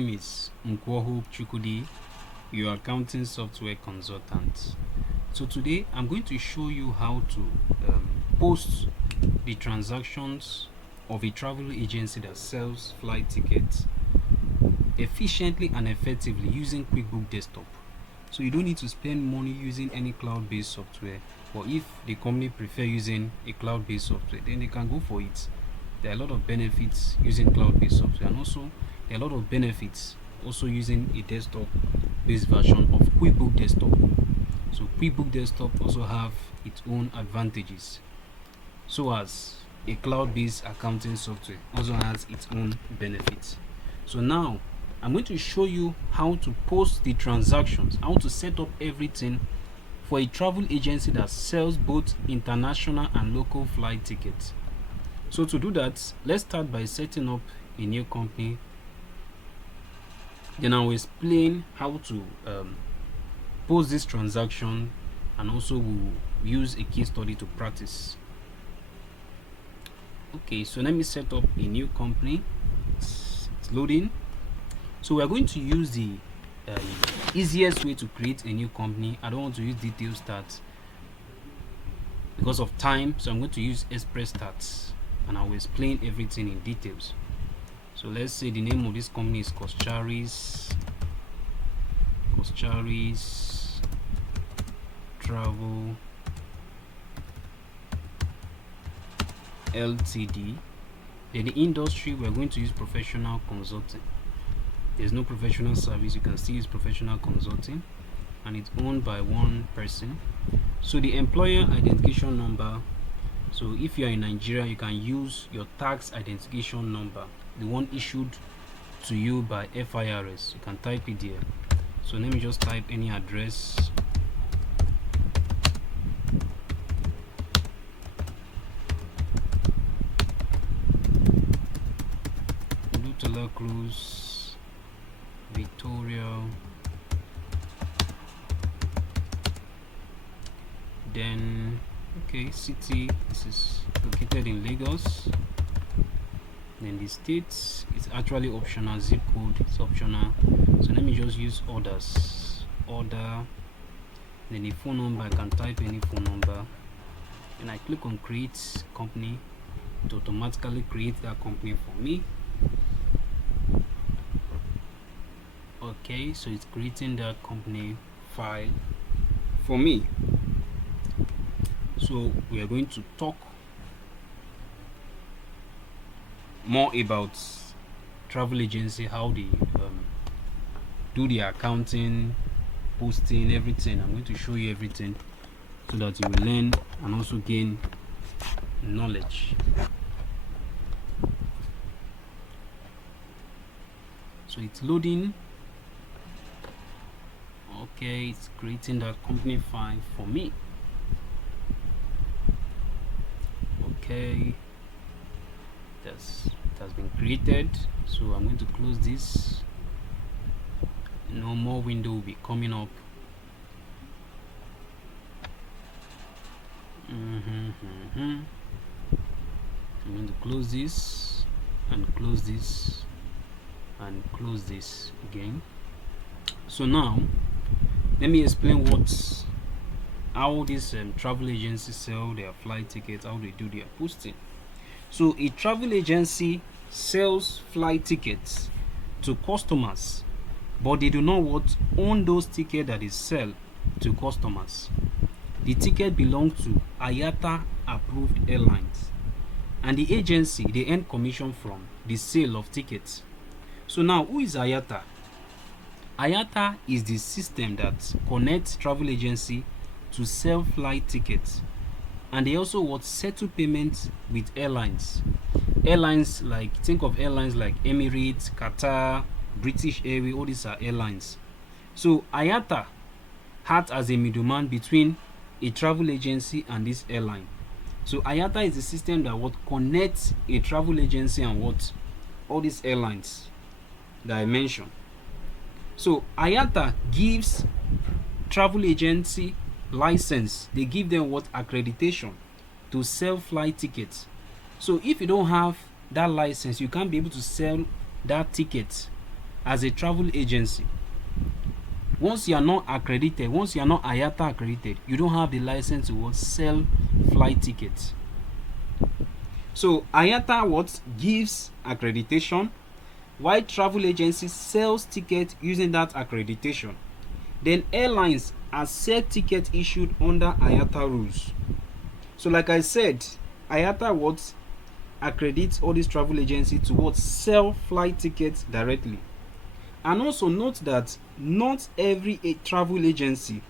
name is Nkwoho Chukudi, your accounting software consultant. So today I'm going to show you how to post the transactions of a travel agency that sells flight tickets efficiently and effectively using QuickBooks Desktop. So you don't need to spend money using any cloud-based software, or if the company prefer using a cloud-based software, then they can go for it. There are a lot of benefits using cloud-based software, and also there are a lot of benefits also using a desktop-based version of QuickBooks Desktop. So QuickBooks Desktop also have its own advantages, so as a cloud-based accounting software also has its own benefits. So now I'm going to show you how to post the transactions, how to set up everything for a travel agency that sells both international and local flight tickets. So to do that, let's start by setting up a new company. Then I'll explain how to post this transaction, and also we'll use a case study to practice. Okay, so let me set up a new company. It's loading. So we're going to use the easiest way to create a new company. I don't want to use detail start because of time, so I'm going to use express start, and I will explain everything in details. So let's say the name of this company is Coscharis Travel Ltd. Then the industry, we're going to use professional consulting. There's no professional service, you can still use professional consulting, and it's owned by one person. So the employer identification number, so if you are in Nigeria, you can use your tax identification number, the one issued to you by FIRS. You can type it there. So let me just type any address. Dutala Cruz, Victoria. Then okay, city, this is located in Lagos. Then the states is actually optional, zip code is optional, so let me just use order. Then the phone number, I can type any phone number, and I click on create company to automatically create that company for me. Okay, so it's creating that company file for me. So we are going to talk more about travel agency, how they do the accounting, posting, everything. I'm going to show you everything so that you will learn and also gain knowledge. So it's loading. Okay, it's creating that company file for me. Okay, it has been created, so I'm going to close this. No more window will be coming up. I'm going to close this and close this and close this again. So now let me explain how this travel agency sell their flight tickets, how they do their posting. So a travel agency sells flight tickets to customers, but they do not own those tickets that they sell to customers. The ticket belongs to IATA approved airlines, and the agency, they earn commission from the sale of tickets. So now, who is IATA? IATA is the system that connects travel agency to sell flight tickets, and they also settle payments with airlines. Airlines, like, think of airlines like Emirates, Qatar, British Airways, all these are airlines. So IATA acts as a middleman between a travel agency and this airline. So IATA is the system that connects a travel agency and all these airlines that I mentioned. So IATA gives travel agency license. They give them accreditation to sell flight tickets. So if you don't have that license, you can't be able to sell that ticket as a travel agency, once you are not accredited, once you are not IATA accredited, you don't have the license to sell flight tickets. So IATA gives accreditation, while travel agencies sells tickets using that accreditation. Then airlines are set tickets issued under IATA rules. So like I said, IATA accredits all these travel agencies to sell flight tickets directly. And also note that not every travel agency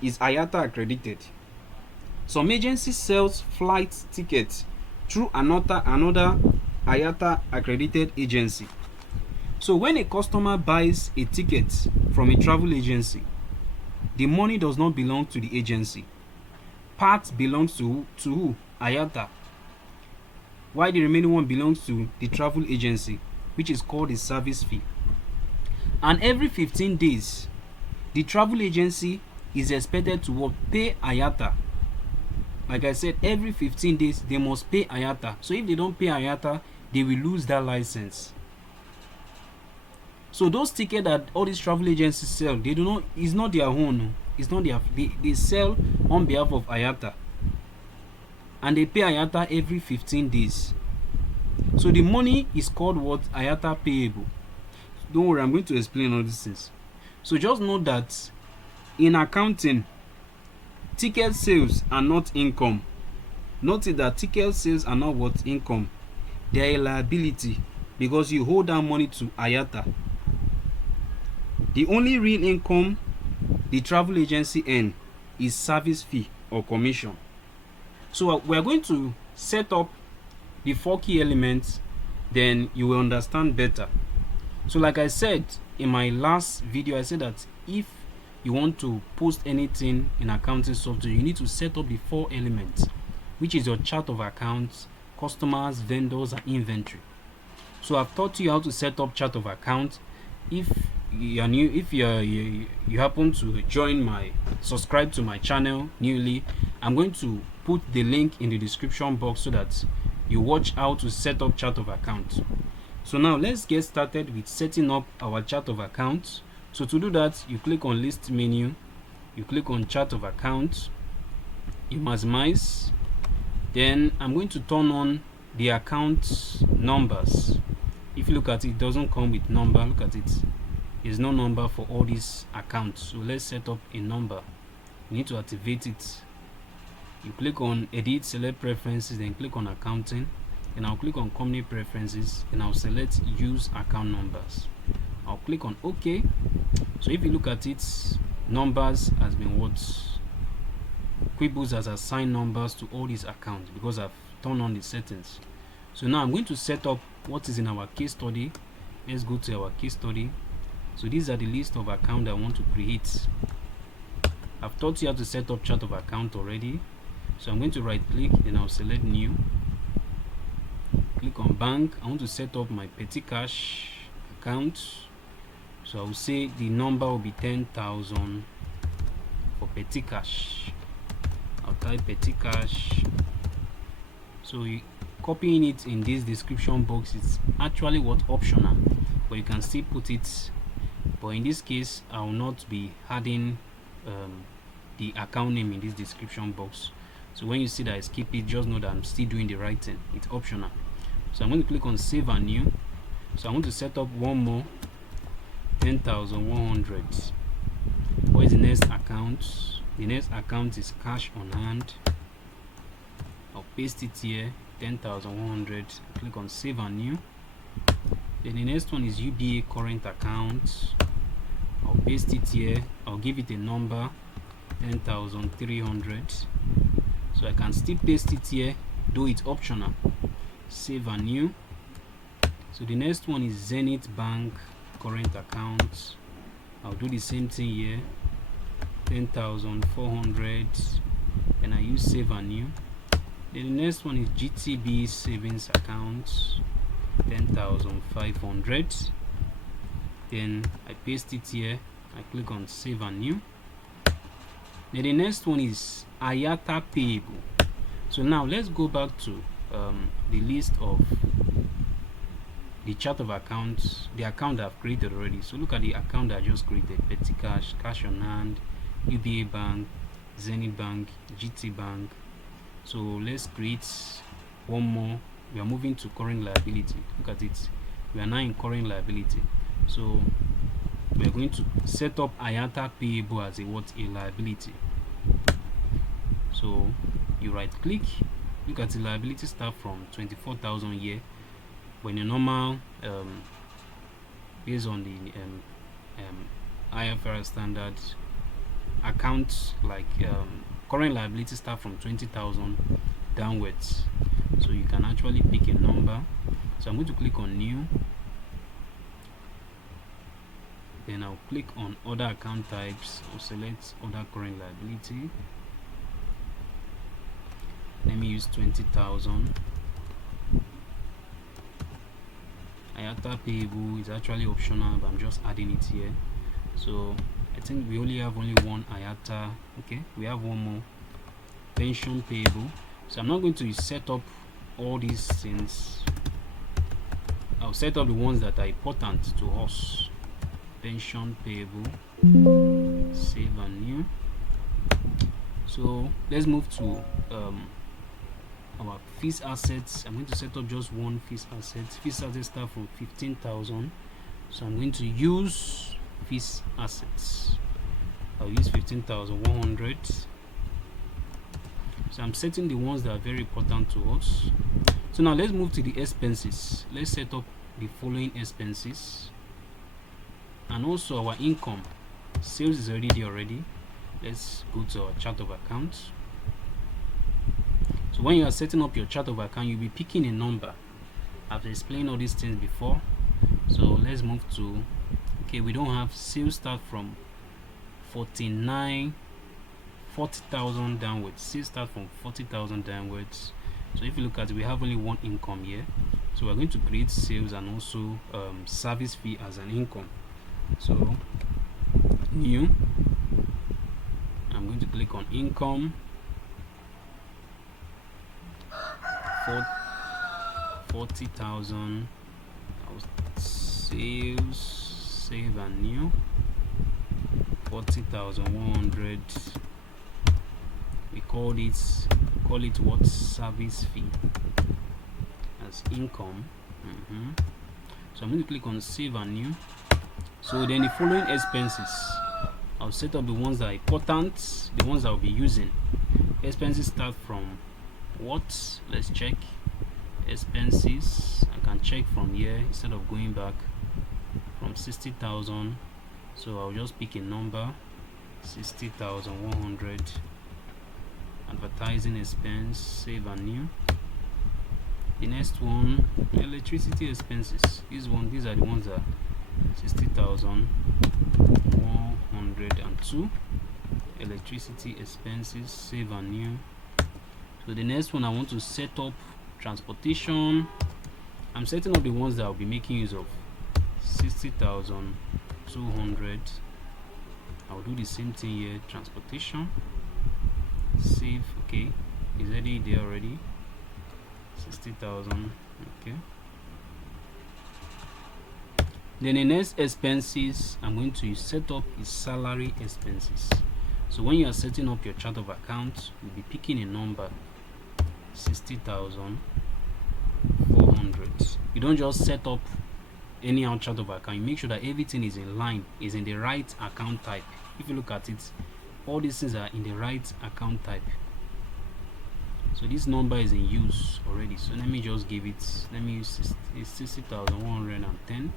is IATA accredited. Some agencies sells flight tickets through another IATA accredited agency. So when a customer buys a ticket from a travel agency, the money does not belong to the agency. Part belongs to who? IATA. While the remaining one belongs to the travel agency, which is called a service fee. And every 15 days, the travel agency is expected to pay IATA. Like I said, every 15 days, they must pay IATA. So if they don't pay IATA, they will lose that license. So those tickets that all these travel agencies sell, it's not their own. It's not they sell on behalf of IATA. And they pay IATA every 15 days. So the money is called IATA payable. Don't worry, I'm going to explain all these things. So just know that in accounting, ticket sales are not income. Notice that ticket sales are not income. They are a liability because you hold that money to IATA. The only real income the travel agency earn is service fee or commission. So we are going to set up the 4 key elements, then you will understand better. So like I said in my last video, I said that if you want to post anything in accounting software, you need to set up the 4 elements, which is your chart of accounts, customers, vendors, and inventory. So I've taught you how to set up chart of accounts. If you are new, if you happen to subscribe to my channel newly, I'm going to put the link in the description box so that you watch how to set up chart of accounts. So now let's get started with setting up our chart of accounts. So to do that, you click on list menu, you click on chart of accounts, you maximize. Then I'm going to turn on the account numbers. If you look at it, it doesn't come with number. Look at it, there's no number for all these accounts. So let's set up a number. You need to activate it. You click on edit, select preferences, then click on accounting, and I'll click on company preferences, and I'll select use account numbers. I'll click on OK. So if you look at it, numbers has been QuickBooks has assigned numbers to all these accounts because I've turned on the settings. So now I'm going to set up what is in our case study. Let's go to our case study. So these are the list of accounts I want to create. I've taught you how to set up chart of account already. So I'm going to right click, and I'll select new. Click on bank. I want to set up my petty cash account. So I will say the number will be 10,000 for petty cash. I'll type petty cash. So copying it in this description box is actually optional, but you can still put it. But in this case, I will not be adding the account name in this description box. So when you see that I skip it, just know that I'm still doing the right thing. It's optional. So I'm going to click on save and new. So I want to set up one more 10,100. What is the next account? The next account is cash on hand. I'll paste it here, 10,100. Click on save and new. Then the next one is UBA current account. I'll paste it here. I'll give it a number, 10,300. So I can still paste it here, though it's optional. Save and new. So the next one is Zenith Bank current account. I'll do the same thing here, 10,400, and I use save and new. Then the next one is GTB savings account, 10,500. Then I paste it here. I click on save and new. Then the next one is IATA payable. So now let's go back to the list of the chart of accounts, the account I've created already. So look at the account I just created: Petty Cash, Cash on Hand, UBA Bank, Zenith Bank, GT Bank. So let's create one more. We are moving to current liability. Look at it. We are now in current liability. So we are going to set up IATA payable as a what? A liability. So you right click, look at the liability start from 24,000 here. When your normal based on the IFRS standard accounts, like current liability start from 20,000 downwards. So you can actually pick a number. So I'm going to click on new, then I'll click on other account types. I'll select other current liability. Let me use 20,000. IATA payable is actually optional, but I'm just adding it here. So I think we only have one IATA. Okay, we have one more pension payable. So I'm not going to set up all these things. I'll set up the ones that are important to us. Pension payable, save and new. So let's move to our fixed assets. I'm going to set up just one fixed asset. Fixed assets start from 15,000. So I'm going to use fixed assets. I'll use 15,100. So I'm setting the ones that are very important to us. So now let's move to the expenses. Let's set up the following expenses, and also our income. Sales is already there already. Let's go to our chart of accounts. So when you are setting up your chart of account, you'll be picking a number. I've explained all these things before. So let's move to, okay, we don't have sales start from 40,000 downwards. Sales start from 40,000 downwards. So if you look at it, we have only one income here. So we're going to create sales and also service fee as an income. So new, I'm going to click on income, 40,000, sales, save and new, 40,100. We call it what? Service fee as income. So I'm going to click on save and new. So then the following expenses, I'll set up the ones that are important, the ones I'll be using. Expenses start from what? Let's check expenses. I can check from here instead of going back from 60,000. So I'll just pick a number, 60,100. Advertising expense, save and new. The next one, electricity expenses. These are the ones that 60,102. Electricity expenses, save and new. So the next one, I want to set up transportation. I'm setting up the ones that I'll be making use of. 60,200. I'll do the same thing here. Transportation, save. Okay, is already there already. 60,000. Okay. Then the next expenses I'm going to set up is salary expenses. So when you are setting up your chart of accounts, you'll be picking a number, 60,400. You don't just set up any chart of account. You make sure that everything is in line, is in the right account type. If you look at it, all these things are in the right account type. So this number is in use already. So let me just give it, let me use 60,110.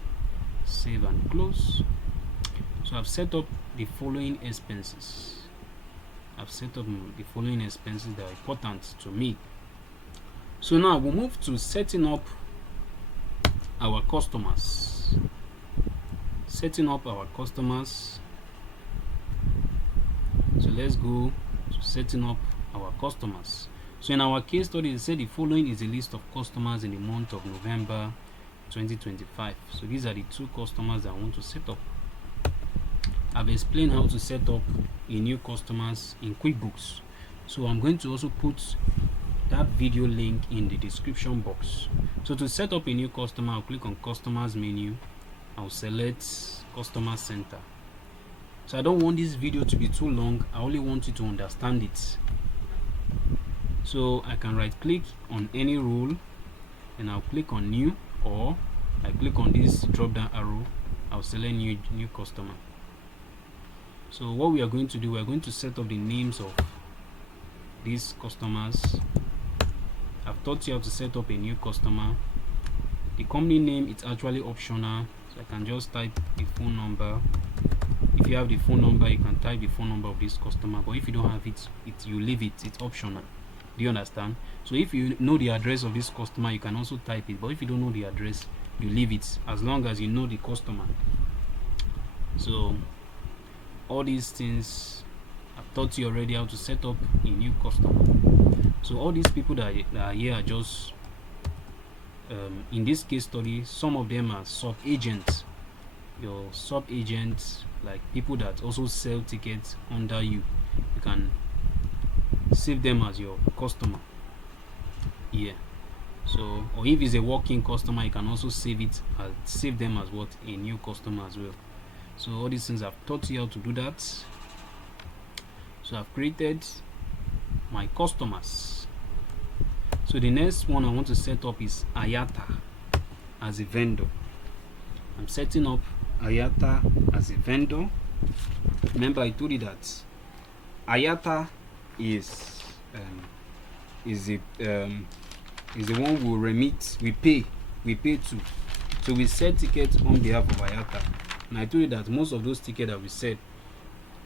Save and close. So I've set up the following expenses. I've set up the following expenses that are important to me. So now we'll move to setting up our customers. Setting up our customers. So let's go to setting up our customers. So in our case study, it said the following is a list of customers in the month of November 2025. So these are the two customers that I want to set up. I've explained how to set up a new customers in QuickBooks. So I'm going to also put that video link in the description box. So to set up a new customer, I'll click on customers menu. I'll select customer center. So I don't want this video to be too long. I only want you to understand it. So I can right click on any role and I'll click on new, or I click on this drop down arrow. I'll select new customer. So what we are going to do, we are going to set up the names of these customers. I've taught you how to set up a new customer. The company name is actually optional, so I can just type the phone number. If you have the phone number, you can type the phone number of this customer, but if you don't have it, you leave it. It's optional. Do you understand? So if you know the address of this customer, you can also type it, but if you don't know the address, you leave it, as long as you know the customer. So all these things I've taught you already, how to set up a new customer. So all these people that are here are just in this case study, some of them are sub-agents. Your sub-agents, like people that also sell tickets under you, you can save them as your customer here. So, or if it's a walk-in customer, you can also save them as what, a new customer as well. So all these things I've taught you how to do that. So I've created my customers. So the next one I want to set up is IATA as a vendor. I'm setting up IATA as a vendor. Remember, I told you that IATA is the one we pay to. So we sell tickets on behalf of IATA. And I told you that most of those tickets that we sell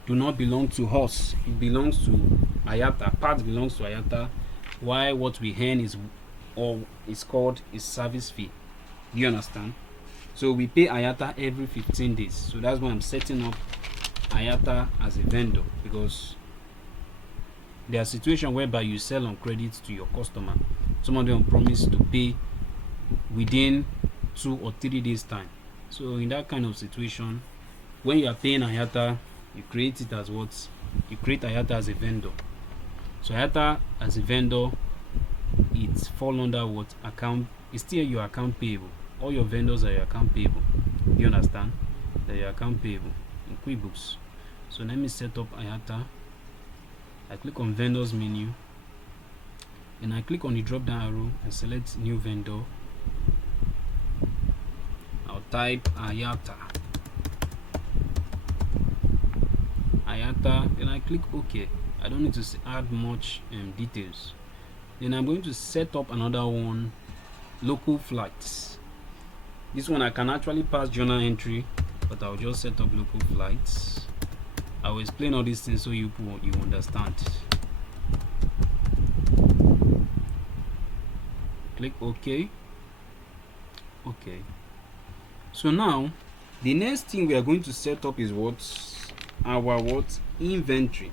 do not belong to us. It belongs to IATA. Part belongs to IATA. Why what we earn is called a service fee. Do you understand? So we pay IATA every 15 days. So that's why I'm setting up IATA as a vendor, because there are situations whereby you sell on credit to your customer. Some of them promise to pay within 2 or 3 days time. So in that kind of situation, when you are paying IATA, you create it as what? You create IATA as a vendor. So IATA as a vendor, it fall under what account? It's still your account payable. All your vendors are your account payable. You understand? They're your account payable in QuickBooks. So let me set up IATA. I click on vendors menu and I click on the drop down arrow and select new vendor. I'll type IATA, then I click OK. I don't need to add much details. Then I'm going to set up another one, local flights. This one I can actually pass journal entry, but I'll just set up local flights. I will explain all these things so you understand. Click OK. So now the next thing we are going to set up is our inventory.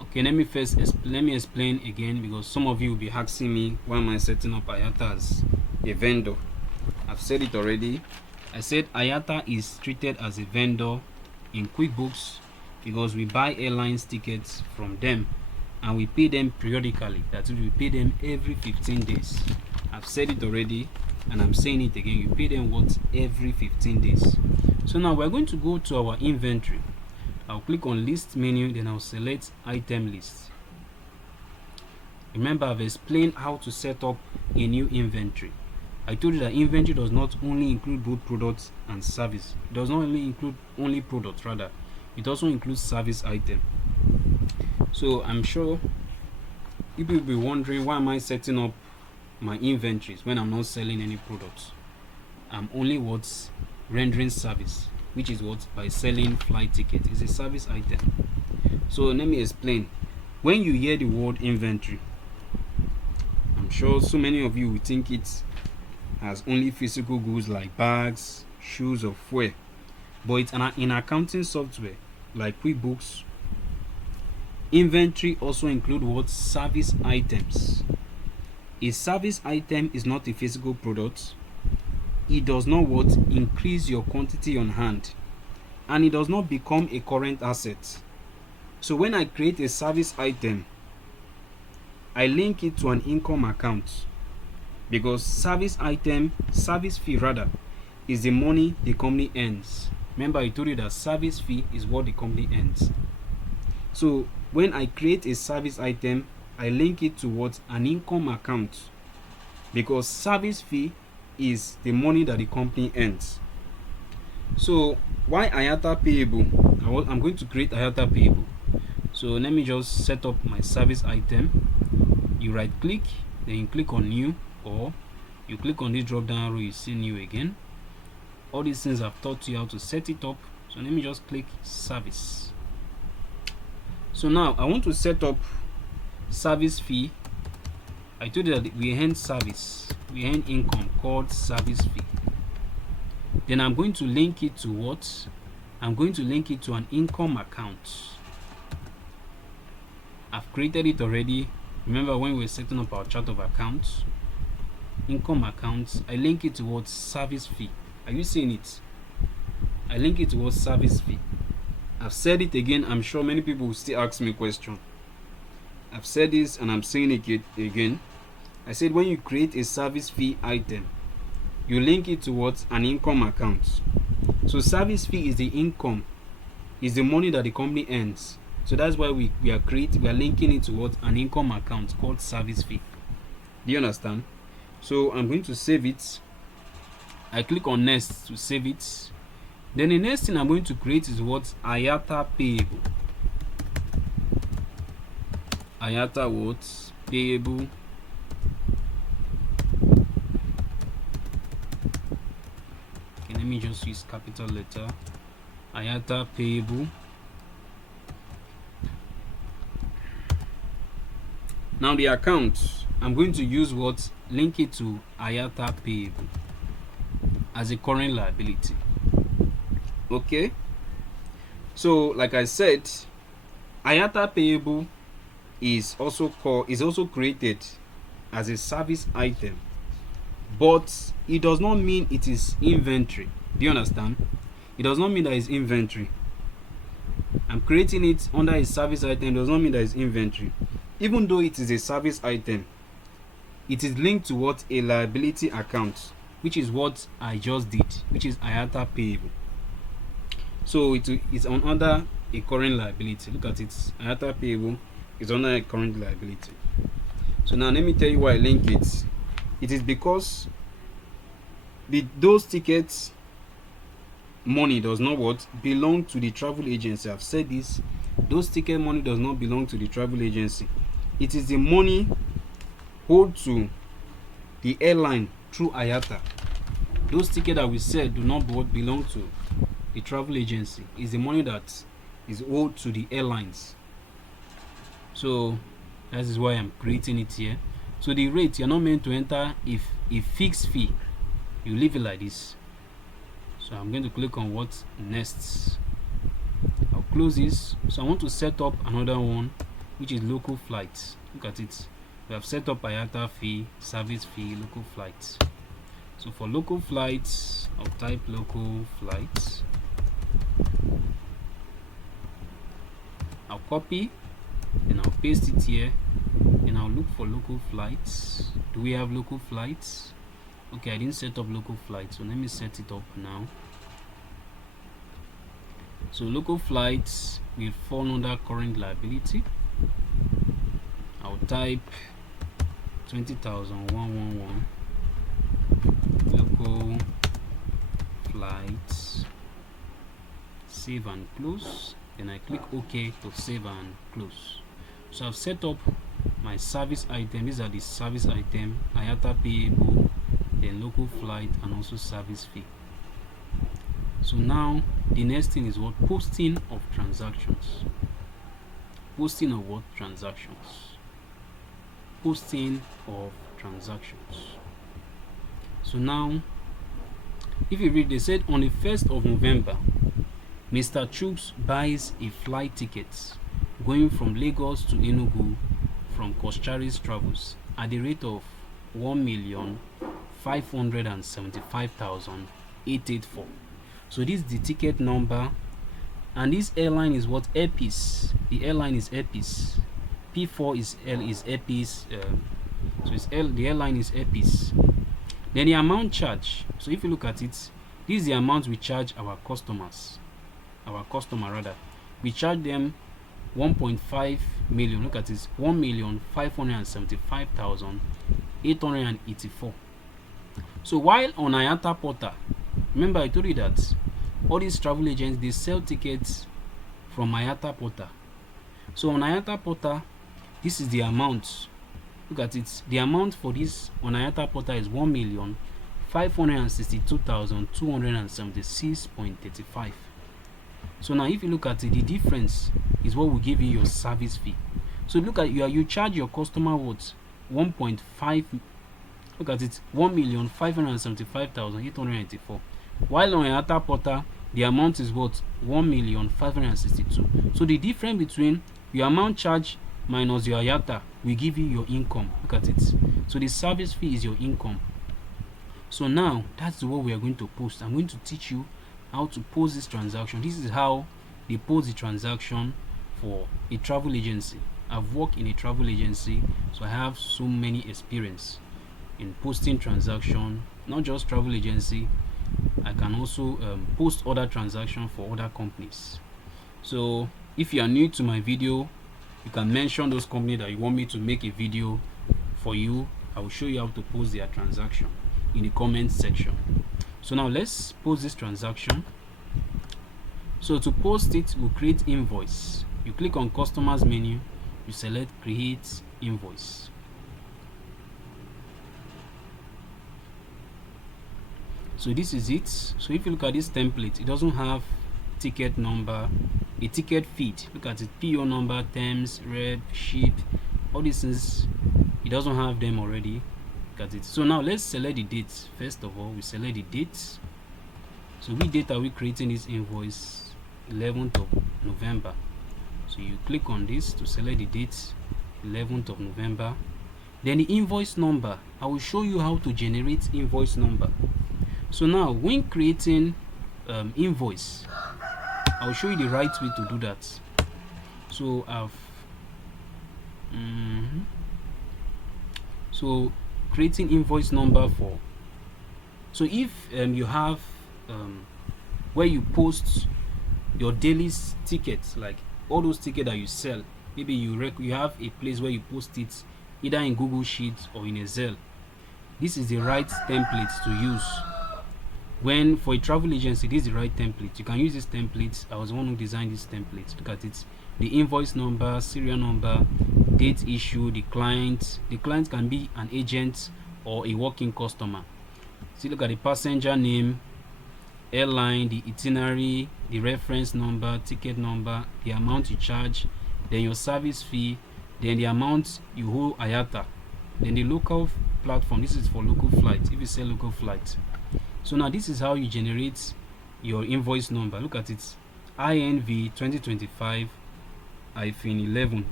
Okay, let me explain again, because some of you will be asking me, why am I setting up IATA as a vendor? I've said it already. I said IATA is treated as a vendor in QuickBooks because we buy airlines tickets from them and we pay them periodically. That is, we pay them every 15 days. I've said it already and I'm saying it again. You pay them every 15 days. So now we're going to go to our inventory. I'll click on list menu, then I'll select item list. Remember, I've explained how to set up a new inventory. I told you that inventory does not only include both products and service. It does not only include only products, rather it also includes service item. So I'm sure people will be wondering, why am I setting up my inventories when I'm not selling any products? I'm only rendering service, which is by selling flight tickets. It's a service item. So let me explain. When you hear the word inventory, I'm sure so many of you will think it has only physical goods like bags, shoes, or fuel. But it's in accounting software like QuickBooks, inventory also include service items. A service item is not a physical product. It does not increase your quantity on hand, and it does not become a current asset. So when I create a service item, I link it to an income account, because service fee rather, is the money the company earns. Remember, I told you that service fee is what the company earns. So when I create a service item, I link it to what? An income account, because service fee is the money that the company earns. So why IATA payable? I'm going to create IATA payable. So let me just set up my service item. You right click, then you click on new, or you click on this drop down arrow, you see new again. All these things I've taught you how to set it up. So let me just click service. So now I want to set up service fee. I told you that we earn service, we earn income called service fee. Then I'm going to link it to what? I'm going to link it to an income account. I've created it already. Remember when we were setting up our chart of accounts, income accounts, I link it to what? Service fee. Are you seeing it? I link it to what? Service fee. I've said it again. I'm sure many people will still ask me a question. I've said this and I'm saying it again. I said when you create a service fee item, you link it to what? An income account. So service fee is the income, is the money that the company earns. So that's why we are linking it to what? An income account called service fee. Do you understand? So I'm going to save it. I click on next to save it. Then the next thing I'm going to create is what? IATA payable. IATA what? Payable. Okay, let me just use capital letter. IATA payable. Now the account, I'm going to use what? Link it to IATA payable as a current liability. Okay. So like I said, IATA payable is also created as a service item, but it does not mean it is inventory. Do you understand? It does not mean that it's inventory. I'm creating it under a service item does not mean that it's inventory. Even though it is a service item, it is linked to what? A liability account, which is what I just did, which is IATA payable. So it's under a current liability. Look at it. IATA payable is under a current liability. So now let me tell you why I link it. It is because those tickets money does not what? Belong to the travel agency. I've said this. Those ticket money does not belong to the travel agency. It is the money owed to the airline through IATA. Those tickets that we said do not belong to the travel agency. Is the money that is owed to the airlines. So that is why I'm creating it here. So the rate, you're not meant to enter if a fixed fee. You leave it like this. So I'm going to click on what? Next. I'll close this. So I want to set up another one, which is local flights. Look at it. We have set up IATA fee, service fee, local flights. So for local flights, I'll type local flights. I'll copy, then I'll paste it here, and I'll look for local flights. Do we have local flights? Okay, I didn't set up local flights, so let me set it up now. So local flights will fall under current liability. I'll type 20,111 local flights, save and close. Then I click OK to save and close. So I've set up my service item. These are the service item: IATA payable, then local flight, and also service fee. So now the next thing is what? Posting of transactions. Posting of what? Transactions. Posting of transactions. So now, if you read, they said on the 1st of November, Mr. Chuks buys a flight ticket going from Lagos to Enugu from Koscharis Travels at the rate of 1,575,884. So this is the ticket number, and this airline is what? Airpeace. The airline is Airpeace. P4 is airpiece, so it's the airline is airpiece. Then the amount charge. So if you look at it, this is the amount we charge our customers, we charge them 1.5 million. Look at this, 1,575,884. So while on IATA portal, remember I told you that all these travel agents, they sell tickets from IATA portal. So on IATA portal, this is the amount. Look at it, the amount for this on IATA portal is 1,562,276.35. so now if you look at it, the difference is what will give you your service fee. So look at you charge your customer what, 1.5, look at it, 1,575,884, while on IATA portal the amount is what, 1,562. So the difference between your amount charged minus your IATA will give you your income. Look at it. So the service fee is your income. So now that's what we are going to post. I'm going to teach you how to post this transaction. This is how they post the transaction for a travel agency. I've worked in a travel agency, so I have so many experience in posting transaction, not just travel agency. I can also post other transaction for other companies. So if you are new to my video, you can mention those companies that you want me to make a video for you. I will show you how to post their transaction in the comment section. So now let's post this transaction. So to post it, we'll create invoice. You click on customers menu, you select create invoice. So this is it. So if you look at this template, it doesn't have ticket number, a ticket feed. Look at it, PO number, terms, rep, ship, all these things, it doesn't have them already. Look at it. So now let's select the date. First of all, we select the date. So which date are we creating this invoice? 11th of November. So you click on this to select the date, 11th of November. Then the invoice number, I will show you how to generate invoice number. So now when creating invoice, I'll show you the right way to do that. So so creating invoice number for, so if you have where you post your daily tickets, like all those tickets that you sell, maybe you have a place where you post it either in Google Sheets or in Excel. This is the right template to use. When for a travel agency, this is the right template. You can use this template. I was the one who designed this template. Look at it, the invoice number, serial number, date issue, the client can be an agent or a working customer. See, look at the passenger name, airline, the itinerary, the reference number, ticket number, the amount you charge, then your service fee, then the amount you owe IATA, then the local platform. This is for local flight, if you sell local flight. So now this is how you generate your invoice number. Look at it, INV 2025-11.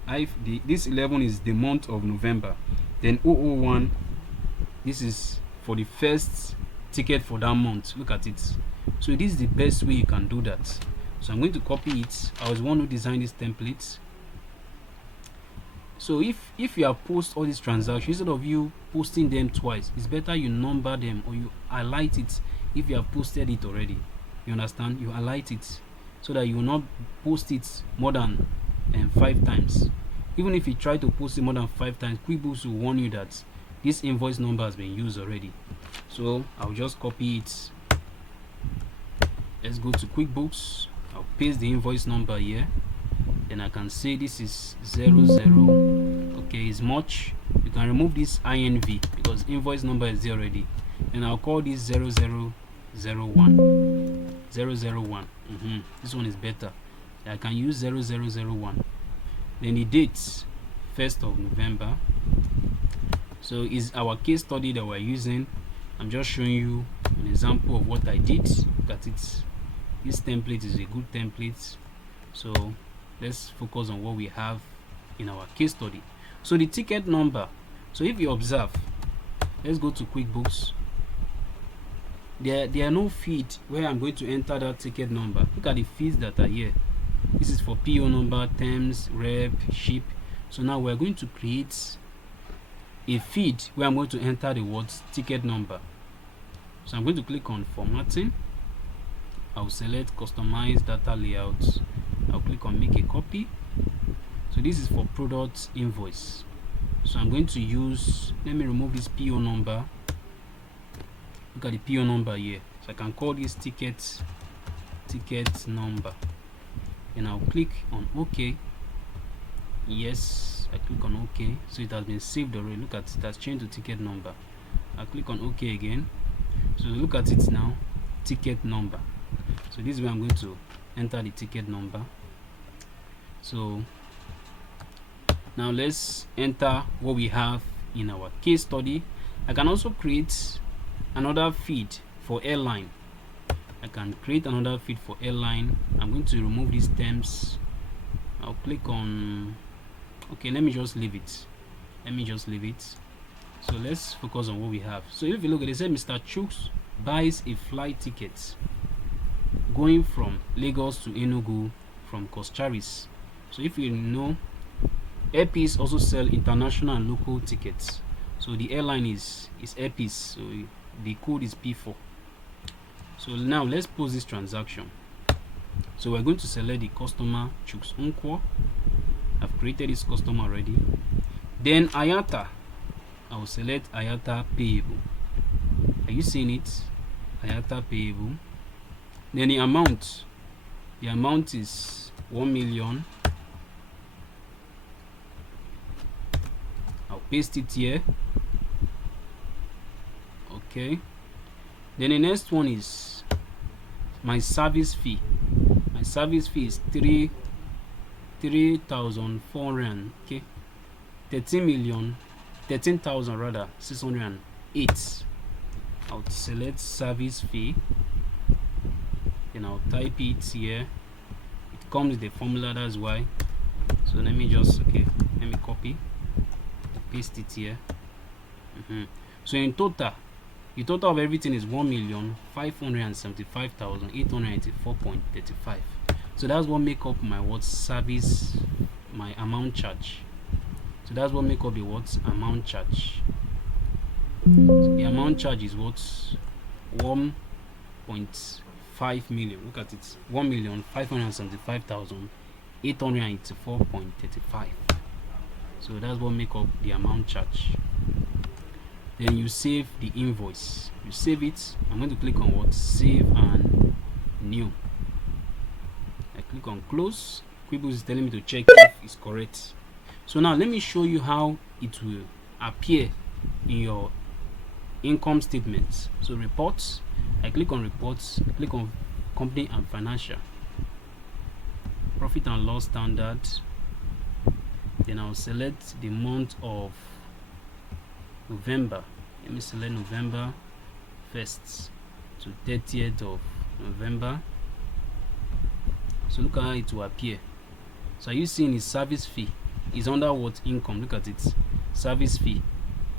This 11 is the month of November. Then 001, this is for the first ticket for that month. Look at it. So this is the best way you can do that. So I'm going to copy it. I was the one who designed this template. So if you have post all these transactions, instead of you posting them twice, it's better you number them or you highlight it. If you have posted it already, you understand, you highlight it so that you will not post it more than 5 times. Even if you try to post it more than 5 times, QuickBooks will warn you that this invoice number has been used already. So I'll just copy it. Let's go to QuickBooks. I'll paste the invoice number here. Then I can say this is 00. Okay, it's much. You can remove this INV because invoice number is there already. And I'll call this 0001. 001. This one is better. I can use 0001. Then the date, 1st of November. So is our case study that we're using. I'm just showing you an example of what I did. Look at it. This template is a good template. So let's focus on what we have in our case study. So the ticket number. So if you observe, let's go to QuickBooks. There are no feed where I'm going to enter that ticket number. Look at the feeds that are here. This is for PO number, terms, rep, ship. So now we're going to create a feed where I'm going to enter the words ticket number. So I'm going to click on formatting. I'll select customize data layout. I'll click on make a copy. So this is for product invoice. So I'm going to use, let me remove this PO number. Look at the PO number here. So I can call this ticket number. And I'll click on OK. Yes, I click on OK. So it has been saved already. Look at it, has changed to ticket number. I'll click on OK again. So look at it now, ticket number. So this is where I'm going to enter the ticket number. So now let's enter what we have in our case study. I can also create another feed for airline. I can create another feed for airline. I'm going to remove these terms. I'll click on okay, let me just leave it. So let's focus on what we have. So if you look at it, said Mr. Chooks buys a flight ticket going from Lagos to Enugu from Coscharis. So if you know, Airpeace also sell international and local tickets. So the airline is Airpeace. So the code is P4. So now let's pause this transaction. So we're going to select the customer Chooks Unkwo. I've created this customer already. Then IATA, I will select IATA payable. Are you seeing it? IATA payable. Then the amount is 1 million. I'll paste it here. Okay. Then the next one is my service fee. My service fee is 3,400. Okay, 13,000 rather 608. I'll select service fee. Then I'll type it here. It comes with the formula, that's why. So let me copy, paste it here. So in total, the total of everything is 1,575,884.35. So that's what make up my service, my amount charge. So that's what make up the amount charge. So the amount charge is 1.5 million. Look at it, 1,575,884.35. So that's what make up the amount charge. Then you save the invoice. You save it. I'm going to click on save and new. I click on close. QuickBooks is telling me to check if it's correct. So now let me show you how it will appear in your income statement. So reports, I click on reports, click on company and financial, profit and loss standard. Then I'll select the month of November. Let me select November 1st to 30th of November. So look at how it will appear. So are you seeing his service fee is under what income? Look at it, service fee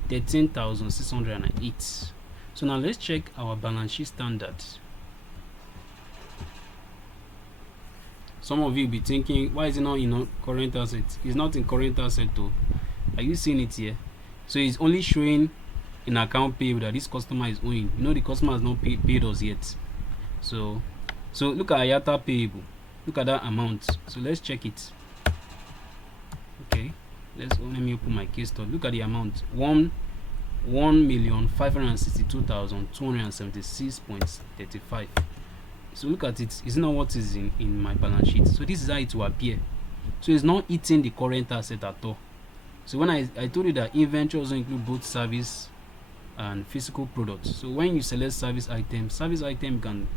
13,608. So now let's check our balance sheet standard. Some of you will be thinking, why is it not in current asset? It's not in current asset though. Are you seeing it here? So it's only showing in account payable that this customer is owing. You know, the customer has not paid us yet. So look at IATA payable. Look at that amount. So let's check it. Okay, let me open my case study. Look at the amount, 1,562,276.35. So look at it. It's not what is in my balance sheet. So this is how it will appear. So it's not eating the current asset at all. So when I told you that inventory also include both service and physical products. So when you select service item can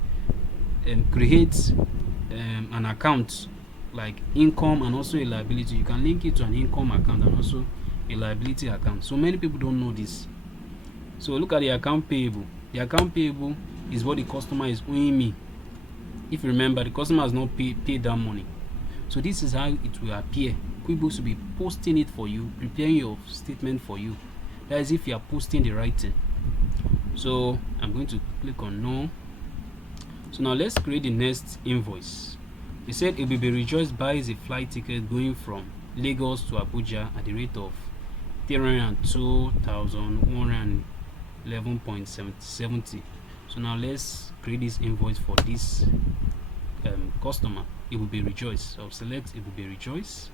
create an account like income and also a liability. You can link it to an income account and also a liability account. So many people don't know this. So look at the account payable. The account payable is what the customer is owing me. If you remember, the customer has not paid that money. So this is how it will appear. QuickBooks will be posting it for you, preparing your statement for you. That is if you are posting the right thing. So I'm going to click on no. So now let's create the next invoice. They said Ebube Rejoice buys a flight ticket going from Lagos to Abuja at the rate of 302,111.70. So now let's create this invoice for this customer. It will be Rejoice. So I'll select it will be Rejoice.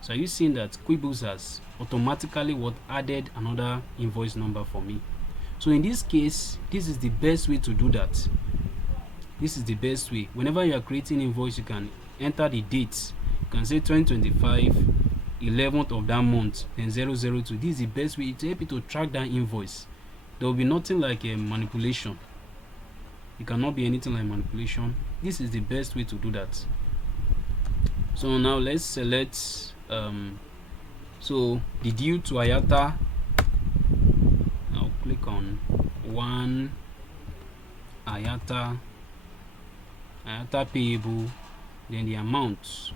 So are you seeing that QuickBooks has automatically added another invoice number for me? So in this case, this is the best way to do that. This is the best way. Whenever you are creating invoice, you can enter the dates. You can say 2025 11th of that month, then 002. This is the best way to help you to track that invoice. There will be nothing like a manipulation. It cannot be anything like manipulation. This is the best way to do that. So now let's select so the due to IATA. I'll click on one IATA payable, then the amount.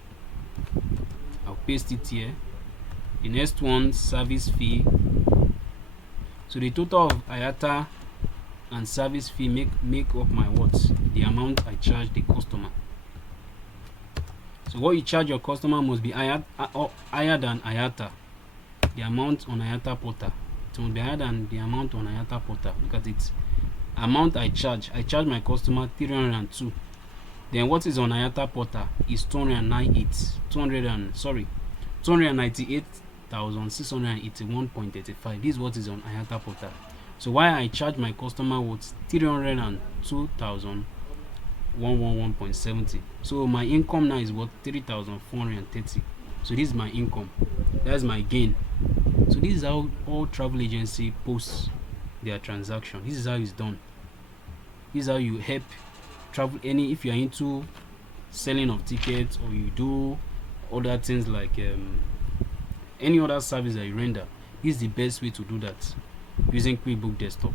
I'll paste it here. The next one, service fee. So the total of IATA and service fee make up my the amount I charge the customer. So what you charge your customer must be higher than IATA. The amount on IATA portal. It must be higher than the amount on IATA portal. Look at it. Amount I charge my customer 302. Then what is on IATA portal is 298,681.85. This is what is on IATA portal. So why I charge my customer 302,111.70. So my income now is 3,430. So this is my income. That's my gain. So this is how all travel agency posts their transaction. This is how it's done. This is how you help travel if you are into selling of tickets, or you do other things like any other service that you render. This is the best way to do that using QuickBooks Desktop.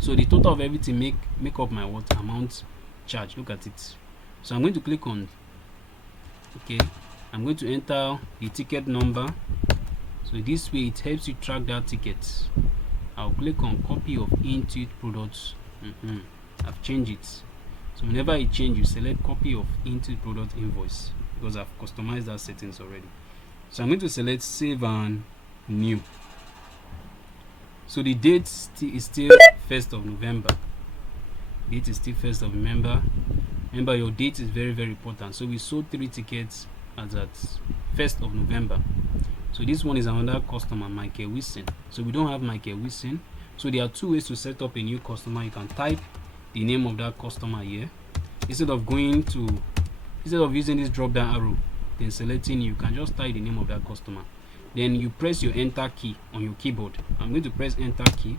So the total of everything make up my amount charge. Look at it. So I'm going to click on I'm going to enter the ticket number. So this way it helps you track that ticket. I'll click on copy of Intuit products. I've changed it. So whenever you change, you select copy of Intuit product invoice, because I've customized that settings already. So I'm going to select save and new. So the date is still 1st of November. Date is still 1st of November. Remember, your date is very, very important. So we sold 3 tickets as at 1st of November. So this one is another customer, Michael Wilson. So we don't have Michael Wilson. So there are 2 ways to set up a new customer. You can type the name of that customer here. Instead of using this drop down arrow, then selecting, you can just type the name of that customer. Then you press your enter key on your keyboard. I'm going to press enter key.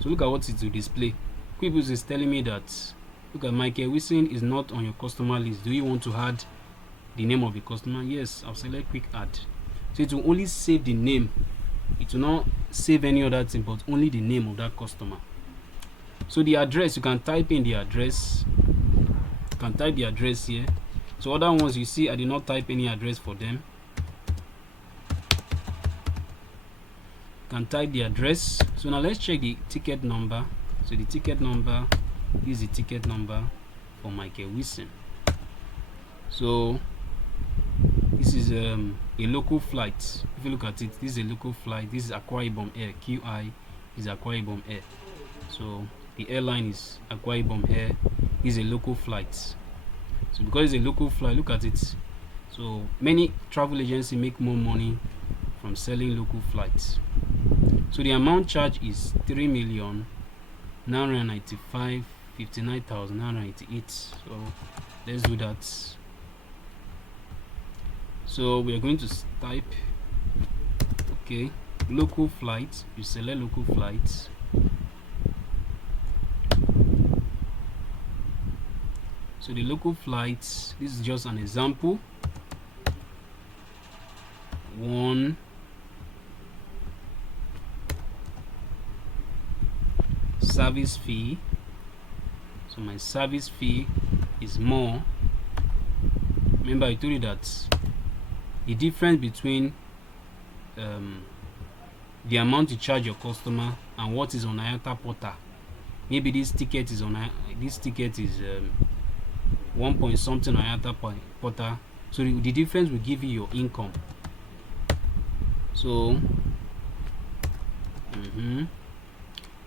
So look at what it will display. QuickBooks is telling me that, look at Michael Wilson is not on your customer list. Do you want to add the name of the customer? Yes, I'll select quick add. So it will only save the name. It will not save any other thing, but only the name of that customer. So the address, you can type in the address. You can type the address here. So other ones, you see I did not type any address for them. You can type the address. So now let's check the ticket number. So the ticket number is the ticket number for Michael Wilson. So this is a local flight. If you look at it, this is a local flight. This is Akwa Ibom Air. QI is Akwa Ibom Air. So the airline is Akwa Ibom Air. Is a local flight. So because it's a local flight, look at it. So many travel agencies make more money from selling local flights. So the amount charged is 3,995,59,998. So let's do that. So we are going to type local flights. You select local flights. So the local flights, this is just an example. One service fee. So my service fee is more. Remember I told you that the difference between the amount you charge your customer and what is on IATA portal. Maybe this ticket is 1 point something on IATA portal. So the difference will give you your income. So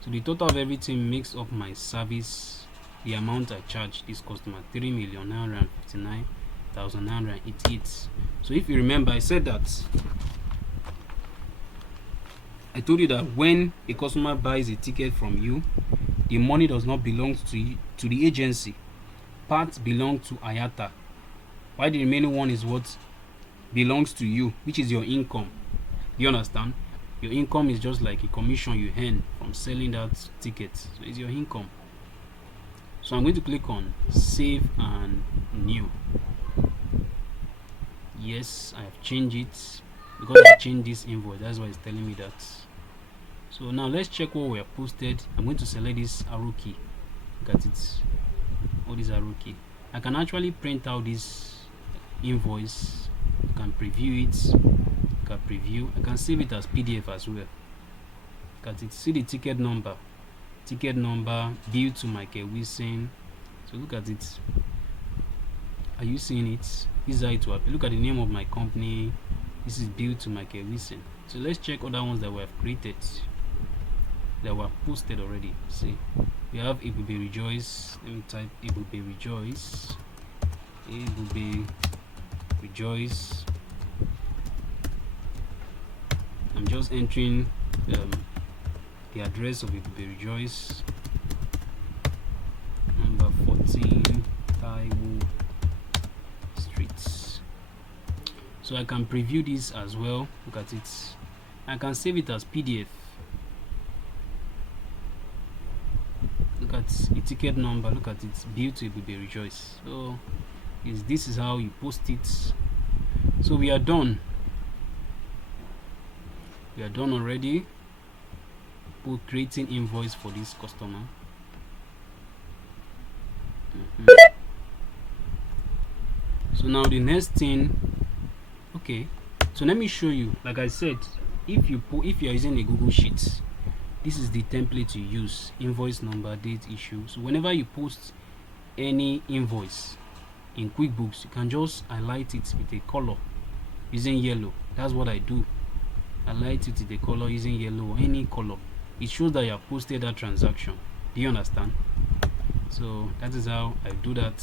so the total of everything makes up my service, the amount I charge this customer, 3,959,988. So if you remember, I said that I told you that when a customer buys a ticket from you, the money does not belong to you, to the agency. Parts belong to IATA. While the remaining one is what belongs to you, which is your income. Do you understand? Your income is just like a commission you earn from selling that ticket. So it's your income. So I'm going to click on save and new. Yes, I have changed it because I changed this invoice. That's why it's telling me that. So now let's check what we have posted. I'm going to select this arrow key. Look at it. All this arrow key. I can actually print out this invoice. You can preview it. You can preview. I can save it as PDF as well. Look at it. See the ticket number. Ticket number due to Michael Wilson. So look at it. Are you seeing it? This is how it will appear. Look at the name of my company. This is due to Michael Wilson. So let's check other ones that we have created, that were posted already. See, we have Ibube Rejoice. Let me type Ibube Rejoice. Ibube Rejoice. I'm just entering the address of Ibube Rejoice, number 14 Taiwo Street. So I can preview this as well. Look at it. I can save it as PDF. Look at the ticket number. Look at it. Bill to Ibube Rejoice. So this is how you post it. So we are done. We are done already. Creating invoice for this customer. So now the next thing, okay, so let me show you. Like I said, if you are using a Google Sheet, this is the template you use: invoice number, date, issue. So whenever you post any invoice in QuickBooks, you can just highlight it with a color using yellow. That's what I do. Highlight it with a color using yellow or any color. It shows that you have posted that transaction. Do you understand? So that is how I do that.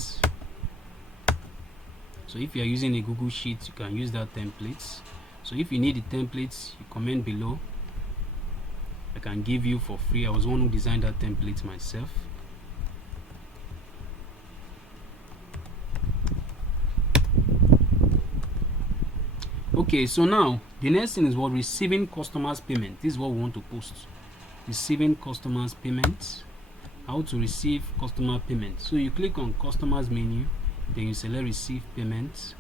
So if you are using a Google Sheet, you can use that template. So if you need the templates, you comment below. I can give you for free. I was one who designed that template myself. Okay, so now the next thing is what receiving customers payment. This is what we want to post. Receiving customers payment. How to receive customer payment. So you click on customers menu, then you select receive payment.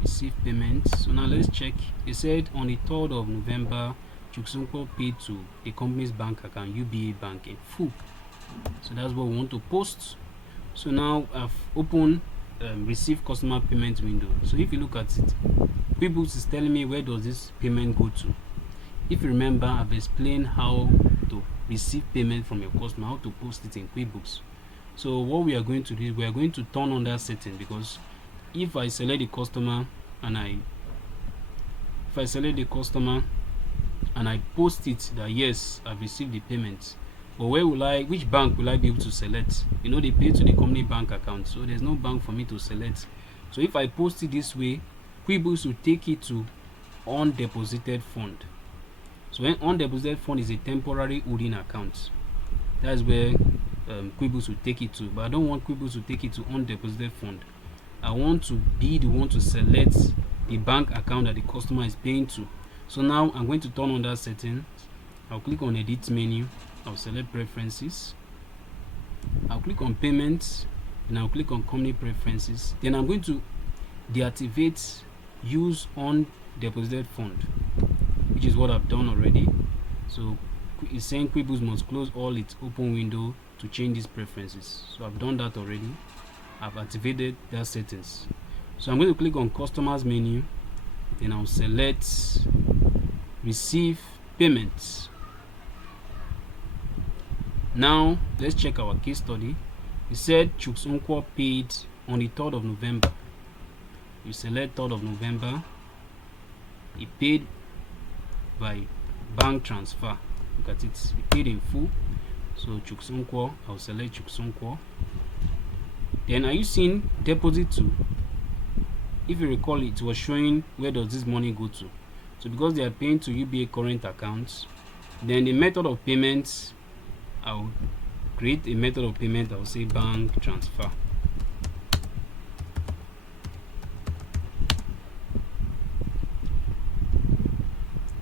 Receive payment. So now let's check. It said on the 3rd of November, Chuksunko paid to the company's bank account, UBA Bank, in full. So that's what we want to post. So now I've opened receive customer payment window. So if you look at it, QuickBooks is telling me where does this payment go to. If you remember, I've explained how to receive payment from your customer, how to post it in QuickBooks. So what we are going to do is we are going to turn on that setting, because if I select the customer and I post it that yes, I've received the payment, but which bank will I be able to select? You know, they pay to the company bank account, so there's no bank for me to select. So if I post it this way, QuickBooks will take it to undeposited fund. So when undeposited fund is a temporary holding account, that's where QuickBooks will take it to. But I don't want QuickBooks to take it to undeposited fund. I want to be the one to select the bank account that the customer is paying to. So now I'm going to turn on that setting. I'll click on edit menu. I'll select preferences. I'll click on payments, and I'll click on company preferences. Then I'm going to deactivate use undeposited fund, which is what I've done already. So it's saying QuickBooks must close all its open window to change these preferences. So I've done that already. I've activated that settings. So I'm going to click on customers menu, then I'll select receive payments. Now let's check our case study. It said Chuksunkwo paid on the 3rd of November. you select 3rd of November. He paid by bank transfer. Look at it, he paid in full. So Chuksunkwo, I'll select Chuksunkwo. Then are you seeing deposit to? If you recall, it was showing where does this money go to. So because they are paying to UBA current accounts, then the method of payments, I'll create a method of payment. I'll say bank transfer.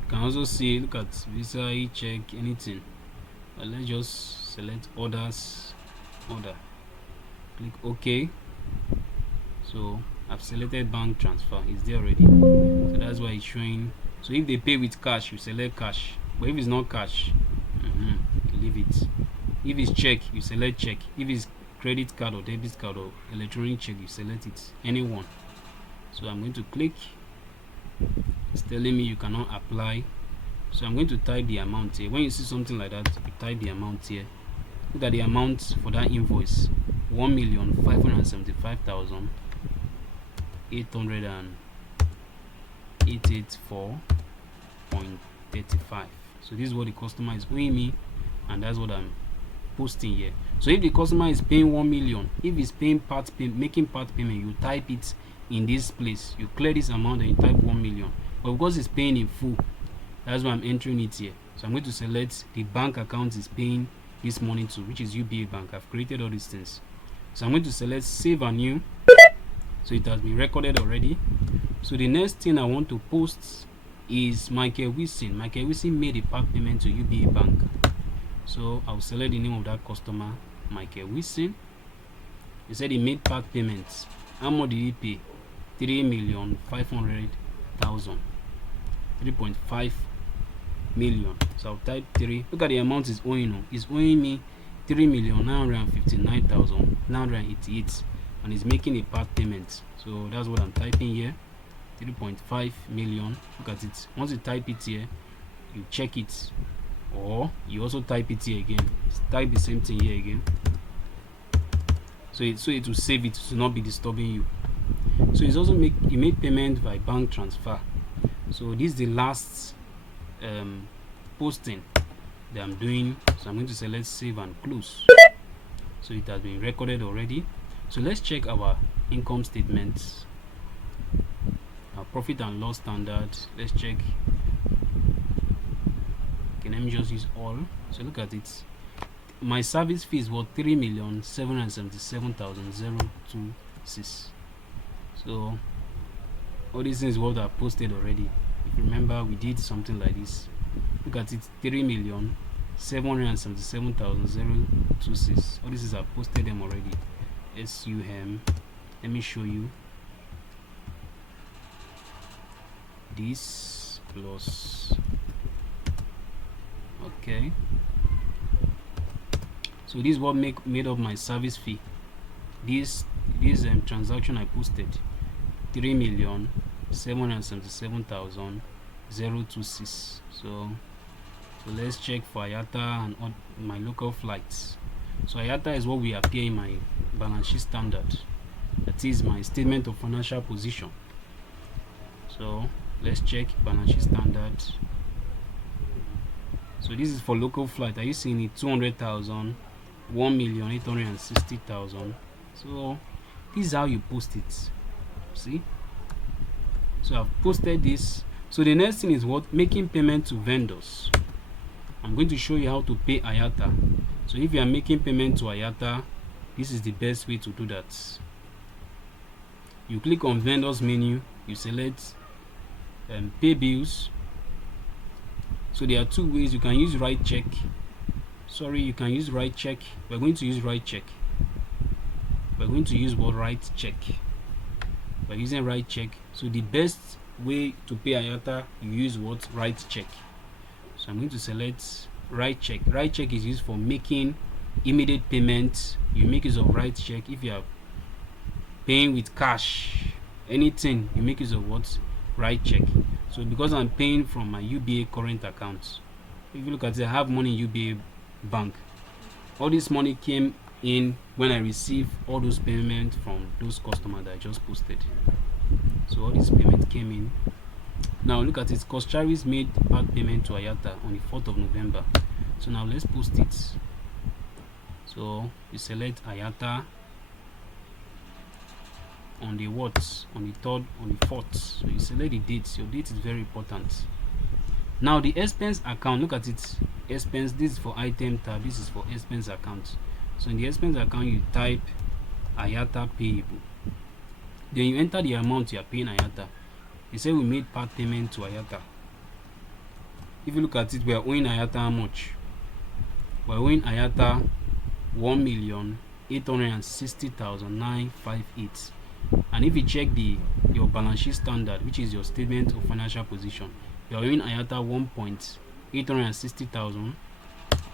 You can also see, look at Visa, e-check, anything. But let's just select orders, order. Click OK. So I've selected bank transfer. It's there already. So that's why it's showing. So if they pay with cash, you select cash. But if it's not cash, leave it. If it's check, you select check. If it's credit card or debit card or electronic check, you select it. Any one. So I'm going to click. It's telling me you cannot apply. So I'm going to type the amount here. When you see something like that, you type the amount here. Look at the amount for that invoice: 1,575,884.35. So this is what the customer is owing me, and that's what I'm posting here. So if the customer is paying 1 million, if he's paying making part payment, you type it in this place. You clear this amount and you type 1 million. But because it's paying in full, that's why I'm entering it here. So I'm going to select the bank account is paying this money to, which is UBA Bank. I've created all these things. So I'm going to select save and new. So it has been recorded already. So the next thing I want to post is Michael Wilson. Michael Wilson made a part payment to UBA Bank. So I'll select the name of that customer, Michael Wilson. He said he made part payments. How much did he pay? 3,500,000. 3.5 million. So I'll type 3. Look at the amount he's owing now. He's owing me 3,959,988, and he's making a part payment. So that's what I'm typing here. 3.5 million. Look at it. Once you type it here, you check it, or you also type it here again. Type the same thing here again. So it will save it to not be disturbing you. So he made payment by bank transfer. So this is the last posting that I'm doing. So I'm going to select save and close. So it has been recorded already. So let's check our income statements, our profit and loss standard. Let's check. Okay, let me just use all. So look at it. My service fees were 3,777,026. So all these things what I posted already. If you remember, we did something like this. Look at it, 3,777,026. All this is I posted them already. SUM. Let me show you. This plus. Okay. So this is what made up my service fee. This transaction I posted, 3,777,026. So let's check for IATA and my local flights. So IATA is what will appear in my balance sheet standard. That is my statement of financial position. So let's check balance sheet standard. So this is for local flight. Are you seeing it? 200,000, 1,860,000. So this is how you post it. See? So I've posted this. So the next thing is what? Making payment to vendors. I'm going to show you how to pay IATA. So if you are making payment to IATA, this is the best way to do that. You click on vendors menu, you select pay bills. So there are two ways. You can use write check. You can use write check. We're going to use write check. We're going to use what? Write check. By using write check. So the best way to pay IATA, you use what? Write check. So I'm going to select write check. Write check is used for making immediate payments. You make use of write check if you are paying with cash, anything, you make use of what? Write check. So because I'm paying from my UBA current account, if you look at it, I have money in UBA bank. All this money came in when I received all those payments from those customers that I just posted. So all this payment came in. Now look at it. Charis made part payment to IATA on the 4th of November. So now let's post it. So you select IATA on the what? On the 3rd, on the 4th. So you select the dates. Your date is very important. Now the expense account, look at it. Expense, this is for item tab, this is for expense account. So in the expense account you type IATA payable. Then you enter the amount you are paying IATA. You say we made part payment to IATA. If you look at it, we are owing IATA how much? We are owing IATA 1,860,958. And if you check your balance sheet standard, which is your statement of financial position, you are owing IATA 1,860,000.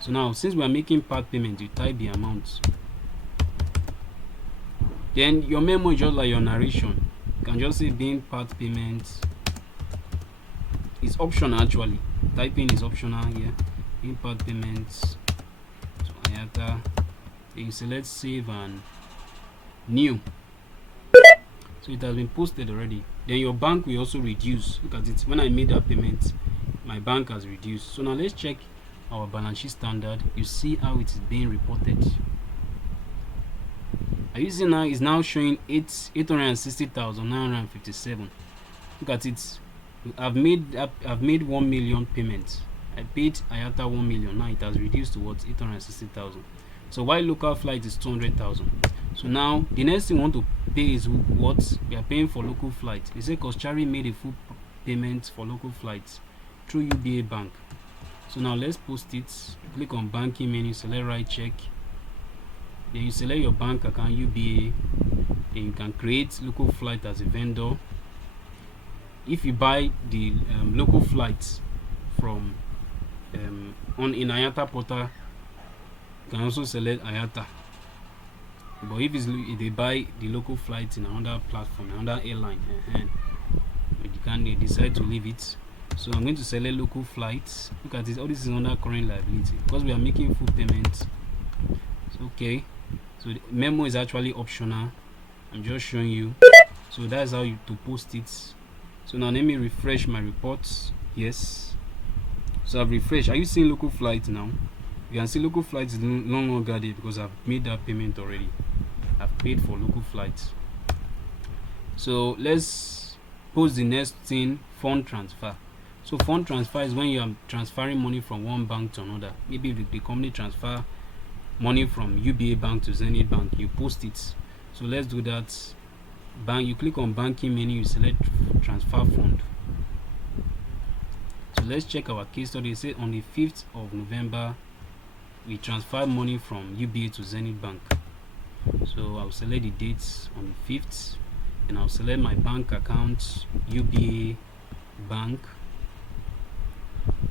So now, since we are making part payment, you type the amount. Then your memo is just like your narration. You can just say being part payment. It's optional actually. Typing is optional here. Being part payment to IATA. Then you select save and new. So it has been posted already. Then your bank will also reduce. Look at it. When I made that payment, my bank has reduced. So now let's check our balance sheet standard. You see how it is being reported. Are you seeing now? It's now showing 860,957. Look at it. I've made 1 million payments. I paid IATA 1 million. Now it has reduced to what? 860,000. So while local flight is 200,000. So now the next thing we want to pay is what we are paying for local flight. They say Charis made a full payment for local flights through UBA bank. So now let's post it. Click on banking menu, select right check. Then you select your bank account UBA. Then you can create local flight as a vendor. If you buy the local flights from in IATA portal, you can also select IATA. But if they buy the local flights in another platform, another airline, they decide to leave it. So I'm going to select local flights. Look at this. All this is under current liability because we are making full payments. So okay. So the memo is actually optional. I'm just showing you. So that's how you to post it. So now let me refresh my reports. Yes. So I've refreshed. Are you seeing local flights now? You can see local flights is no longer there because I've made that payment already. I've paid for local flights. So let's post the next thing, fund transfer. So fund transfer is when you are transferring money from one bank to another. Maybe if the company transfer money from UBA bank to Zenith bank, you post it. So let's do that. Bank, you click on banking menu, you select transfer fund. So let's check our case study. It says on the 5th of November we transfer money from UBA to Zenith bank. So I'll select the dates on the 5th and I'll select my bank account, UBA bank,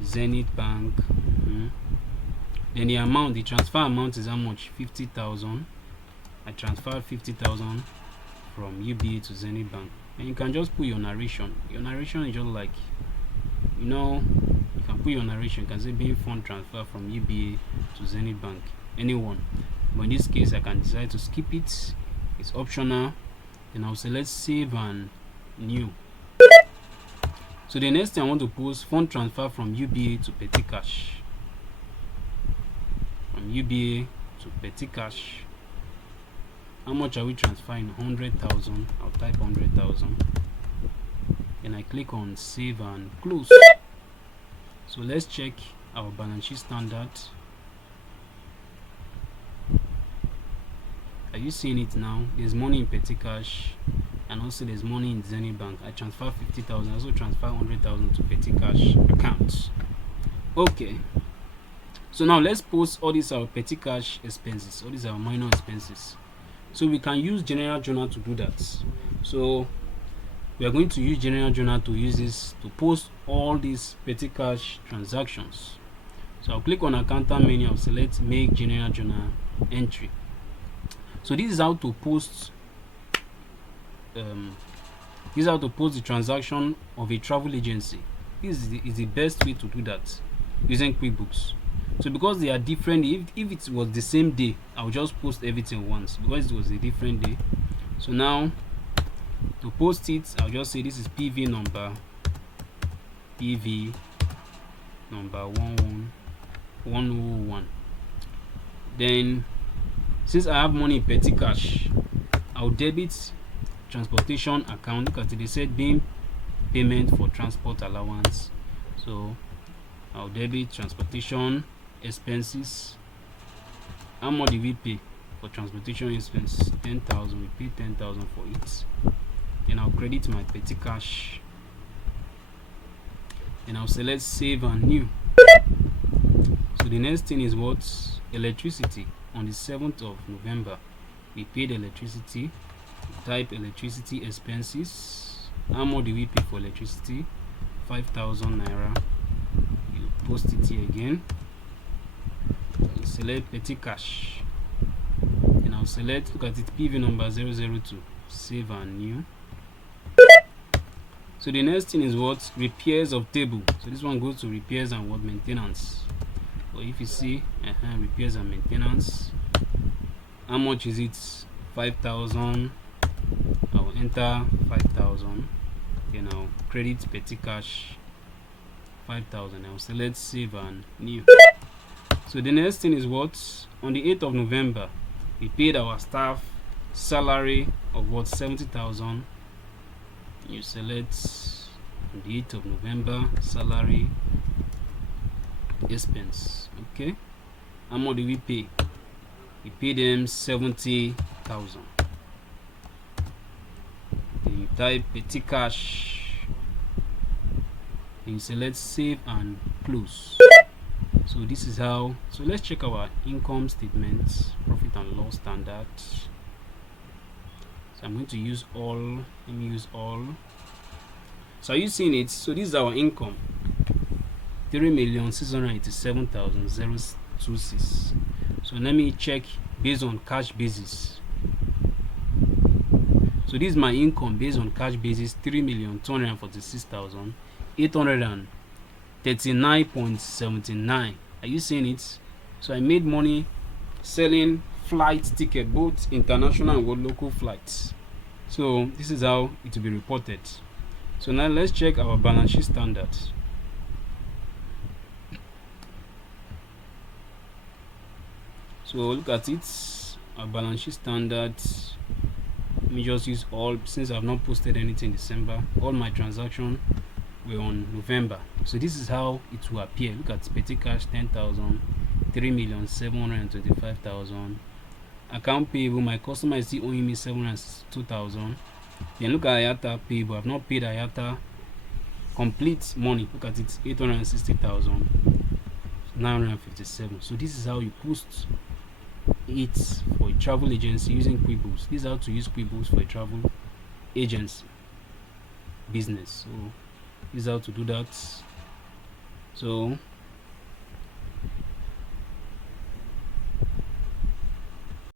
Zenith bank. Then the amount, the transfer amount is how much? 50,000. I transferred 50,000 from UBA to Zenith bank. And you can just put your narration. Your narration is just like, you can put your narration. You can say being fund transfer from UBA to Zenith bank, anyone. But in this case, I can decide to skip it. It's optional. Then I'll select save and new. So the next thing I want to post, fund transfer from UBA to petty cash. From UBA to petty cash. How much are we transferring? 100,000. I'll type 100,000. Then I click on save and close. So let's check our balance sheet standard. Are you seeing it now? There's money in petty cash and also there's money in Zenith bank. I transfer 50,000. I also transfer 100,000 to petty cash accounts. Okay. So now let's post all these our petty cash expenses. All these are minor expenses. So we can use general journal to do that. So we are going to use general journal to use this to post all these petty cash transactions. So I'll click on accountant menu. I'll select make general journal entry. So this is how to post the transaction of a travel agency. This is the best way to do that using QuickBooks. So because they are different, if it was the same day, I'll just post everything once because it was a different day. So now To post it, I'll just say this is PV number 101. Then since I have money in petty cash, I'll debit transportation account. Look at it, they said being payment for transport allowance, so I'll debit transportation expenses. How much did we pay for transportation expense? 10,000. We paid 10,000 for it. Then I'll credit my petty cash. Then I'll select save and new. So the next thing is what? Electricity. On the 7th of November, we paid electricity. Type electricity expenses. How much do we pay for electricity? 5,000 naira. You post it here again. You select petty cash. And I'll select, look at it, PV number 002. Save and new. So the next thing is what? Repairs of table. So this one goes to repairs and what? Maintenance. So if you see repairs and maintenance, how much is it? 5,000. I will enter 5,000. Then I'll credit petty cash 5,000. I'll select save and new. So the next thing is what? On the 8th of November, we paid our staff salary of what? 70,000. You select on the 8th of November salary expense. Okay, how much do we pay? We pay them 70,000. Then you type petty cash. Then you select save and close. So this is how. So let's check our income statement, profit and loss standard. So I'm going to use all. Let me use all. So are you seeing it? So this is our income. 3,687,026. So let me check based on cash basis. So this is my income based on cash basis, 3,246,839.79. Are you seeing it? So I made money selling flight ticket, both international and local flights. So this is how it will be reported. So now let's check our balance sheet standard. So look at it, our balance sheet standard. Let me just use all, since I've not posted anything in December. All my transactions were on November. So this is how it will appear. Look at petty cash 10,000, 3,725,000. Account payable, my customer is still owing me 702,000. Then look at IATA payable. I've not paid IATA complete money. Look at it, 860,957. So this is how you post it for a travel agency using QuickBooks. This is how to use QuickBooks for a travel agency business. So this is how to do that. So